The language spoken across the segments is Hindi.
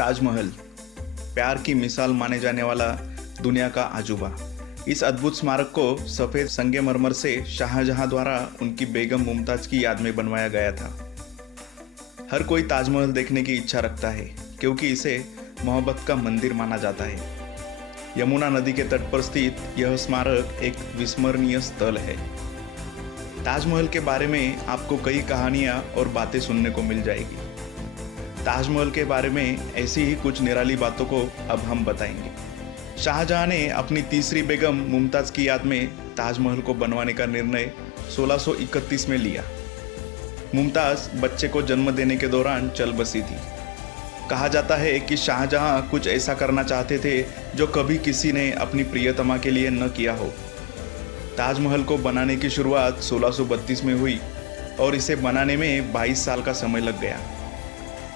ताजमहल प्यार की मिसाल माने जाने वाला दुनिया का अजूबा। इस अद्भुत स्मारक को सफ़ेद संगमरमर से शाहजहां द्वारा उनकी बेगम मुमताज़ की याद में बनवाया गया था। हर कोई ताजमहल देखने की इच्छा रखता है क्योंकि इसे मोहब्बत का मंदिर माना जाता है। यमुना नदी के तट पर स्थित यह स्मारक एक विस्मरणीय स्थल है। ताजमहल के बारे में आपको कई कहानियाँ और बातें सुनने को मिल जाएगी। ताजमहल के बारे में ऐसी ही कुछ निराली बातों को अब हम बताएंगे। शाहजहां ने अपनी तीसरी बेगम मुमताज़ की याद में ताजमहल को बनवाने का निर्णय 1631 में लिया। मुमताज़ बच्चे को जन्म देने के दौरान चल बसी थी। कहा जाता है कि शाहजहां कुछ ऐसा करना चाहते थे जो कभी किसी ने अपनी प्रियतमा के लिए न किया हो। ताजमहल को बनाने की शुरुआत 1632 में हुई और इसे बनाने में 22 साल का समय लग गया।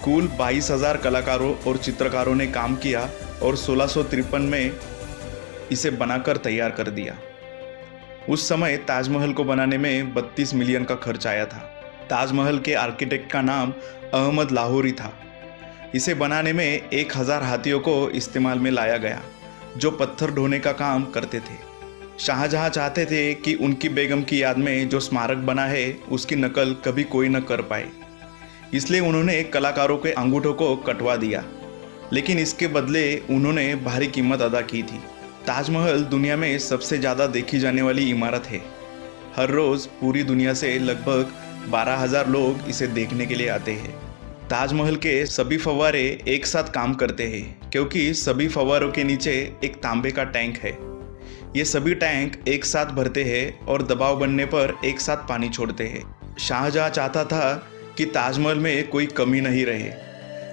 कुल 22,000 कलाकारों और चित्रकारों ने काम किया और 1653 में इसे बनाकर तैयार कर दिया। उस समय ताजमहल को बनाने में 32 मिलियन का खर्च आया था। ताजमहल के आर्किटेक्ट का नाम अहमद लाहौरी था। इसे बनाने में 1000 हाथियों को इस्तेमाल में लाया गया जो पत्थर ढोने का काम करते थे। शाहजहां चाहते थे कि उनकी बेगम की याद में जो स्मारक बना है उसकी नकल कभी कोई न कर पाए, इसलिए उन्होंने कलाकारों के अंगूठों को कटवा दिया, लेकिन इसके बदले उन्होंने भारी कीमत अदा की थी। ताजमहल दुनिया में सबसे ज़्यादा देखी जाने वाली इमारत है। हर रोज़ पूरी दुनिया से लगभग 12,000 लोग इसे देखने के लिए आते हैं। ताजमहल के सभी फव्वारे एक साथ काम करते हैं क्योंकि सभी फव्वारों के नीचे एक तांबे का टैंक है। ये सभी टैंक एक साथ भरते हैं और दबाव बनने पर एक साथ पानी छोड़ते हैं। शाहजहां चाहता था कि ताजमहल में कोई कमी नहीं रहे,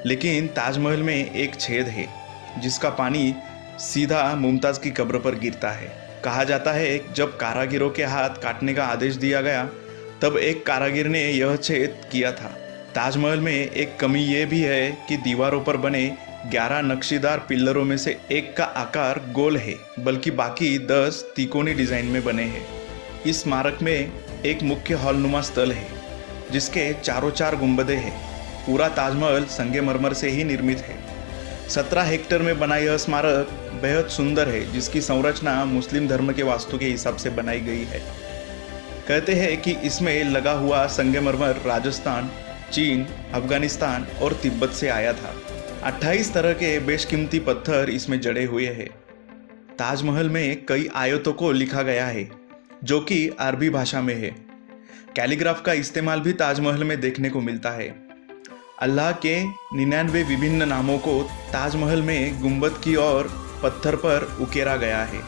लेकिन ताजमहल में एक छेद है जिसका पानी सीधा मुमताज़ की कब्र पर गिरता है। कहा जाता है जब कारागिरों के हाथ काटने का आदेश दिया गया तब एक कारागिर ने यह छेद किया था। ताजमहल में एक कमी ये भी है कि दीवारों पर बने 11 नक्शीदार पिल्लरों में से एक का आकार गोल है, बल्कि बाकी 10 तिकोनी डिज़ाइन में बने हैं। इस स्मारक में एक मुख्य हॉलनुमा स्थल है जिसके चारों 4 गुंबदें हैं। पूरा ताजमहल संगमरमर से ही निर्मित है। 17 हेक्टेयर में बना यह स्मारक बेहद सुंदर है, जिसकी संरचना मुस्लिम धर्म के वास्तु के हिसाब से बनाई गई है। कहते हैं कि इसमें लगा हुआ संगमरमर राजस्थान, चीन, अफगानिस्तान और तिब्बत से आया था। 28 तरह के बेशकीमती पत्थर इसमें जड़े हुए हैं। ताजमहल में कई आयतों को लिखा गया है जो कि अरबी भाषा में है। कैलीग्राफ का इस्तेमाल भी ताजमहल में देखने को मिलता है। अल्लाह के 99 विभिन्न नामों को ताजमहल में गुंबद की ओर पत्थर पर उकेरा गया है।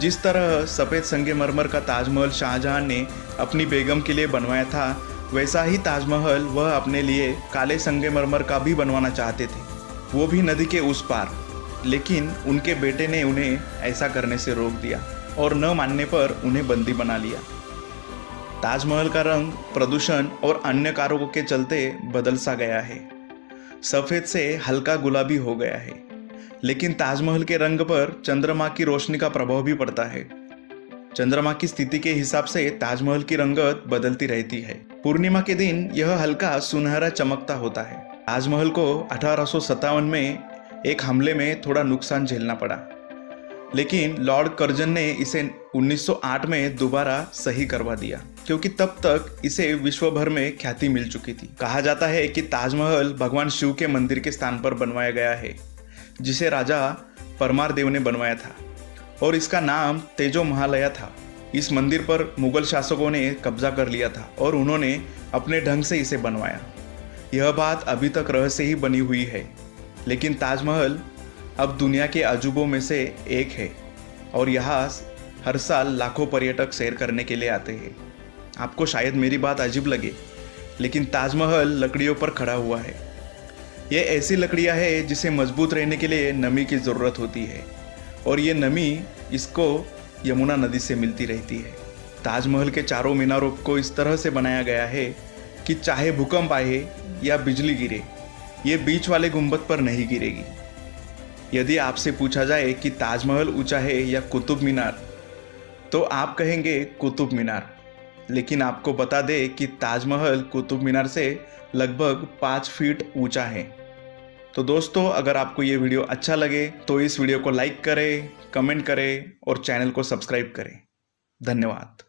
जिस तरह सफ़ेद संगमरमर का ताजमहल शाहजहां ने अपनी बेगम के लिए बनवाया था, वैसा ही ताजमहल वह अपने लिए काले संगमरमर का भी बनवाना चाहते थे, वो भी नदी के उस पार। लेकिन उनके बेटे ने उन्हें ऐसा करने से रोक दिया और न मानने पर उन्हें बंदी बना लिया। ताजमहल का रंग प्रदूषण और अन्य कारणों के चलते बदल सा गया है। सफ़ेद से हल्का गुलाबी हो गया है, लेकिन ताजमहल के रंग पर चंद्रमा की रोशनी का प्रभाव भी पड़ता है। चंद्रमा की स्थिति के हिसाब से ताजमहल की रंगत बदलती रहती है। पूर्णिमा के दिन यह हल्का सुनहरा चमकता होता है। ताजमहल को 1857 में एक हमले में थोड़ा नुकसान झेलना पड़ा, लेकिन लॉर्ड कर्जन ने इसे 1908 में दोबारा सही करवा दिया क्योंकि तब तक इसे विश्व भर में ख्याति मिल चुकी थी। कहा जाता है कि ताजमहल भगवान शिव के मंदिर के स्थान पर बनवाया गया है, जिसे राजा परमार देव ने बनवाया था और इसका नाम तेजो महालया था। इस मंदिर पर मुगल शासकों ने कब्जा कर लिया था और उन्होंने अपने ढंग से इसे बनवाया। यह बात अभी तक रहस्य ही बनी हुई है, लेकिन ताजमहल अब दुनिया के अजूबों में से एक है और यहाँ हर साल लाखों पर्यटक सैर करने के लिए आते हैं। आपको शायद मेरी बात अजीब लगे, लेकिन ताजमहल लकड़ियों पर खड़ा हुआ है। ये ऐसी लकड़ियाँ हैं जिसे मजबूत रहने के लिए नमी की ज़रूरत होती है और ये नमी इसको यमुना नदी से मिलती रहती है। ताजमहल के चारों मीनारों को इस तरह से बनाया गया है कि चाहे भूकंप आए या बिजली गिरे, ये बीच वाले गुंबद पर नहीं गिरेगी। यदि आपसे पूछा जाए कि ताजमहल ऊंचा है या कुतुब मीनार, तो आप कहेंगे कुतुब मीनार, लेकिन आपको बता दें कि ताजमहल कुतुब मीनार से लगभग 5 फीट ऊंचा है। तो दोस्तों, अगर आपको ये वीडियो अच्छा लगे तो इस वीडियो को लाइक करें, कमेंट करें और चैनल को सब्सक्राइब करें। धन्यवाद।